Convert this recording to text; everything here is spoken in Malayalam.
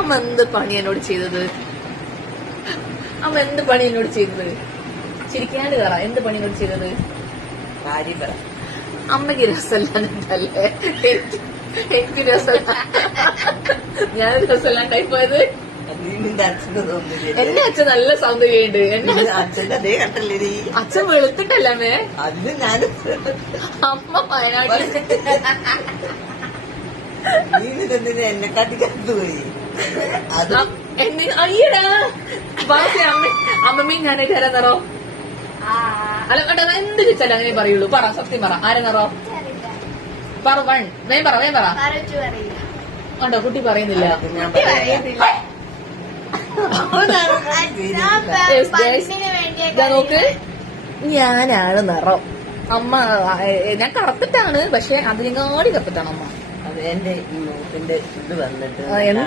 അമ്മ എന്ത് പണി എന്നോട് ചെയ്തത്? അമ്മ എന്ത് പണി എന്നോട് ചെയ്തത്? ചിരിക്കാണ്ട് കയറ. എന്ത് പണി എന്നോട് ചെയ്തത്? കാര്യം പറ. അമ്മക്ക് രസമല്ലേ? എനിക്ക് രസമല്ല. ഞാൻ രസമല്ലാണ്ടായി പോയത്. എന്റെ അച്ഛൻ നല്ല സൗന്ദര്യമുണ്ട്. എന്റെ അച്ഛന്റെ അതേ കട്ടല്ലേ അച്ഛൻ വെളുത്തിട്ടല്ലേ? അതിന് ഞാൻ അമ്മ വയനാട്ടിൽ എന്നെക്കാട്ടി കത്തുപോയി. അത് അയ്യടാ ബാക്കി അമ്മമ്മയും ഞാനായിട്ട് ആരാന്നറോ? അല്ല കേട്ടോ, എന്ത് ചോദിച്ചാലും അങ്ങനെ പറയുള്ളൂ. പറ, സത്യം പറ. ആരെന്നറോ? പറ. വേം പറ. കണ്ടോ, കുട്ടി പറയുന്നില്ല. നോക്ക്, ഞാനാണ് നിറം. അമ്മ ഞാൻ കറുത്തിട്ടാണ്, പക്ഷെ അതിനെങ്ങാടി കറുത്തിട്ടാണ് അമ്മ. അത് എന്റെ മൂക്കിന്റെ ഇത് വന്നിട്ട് എന്ത്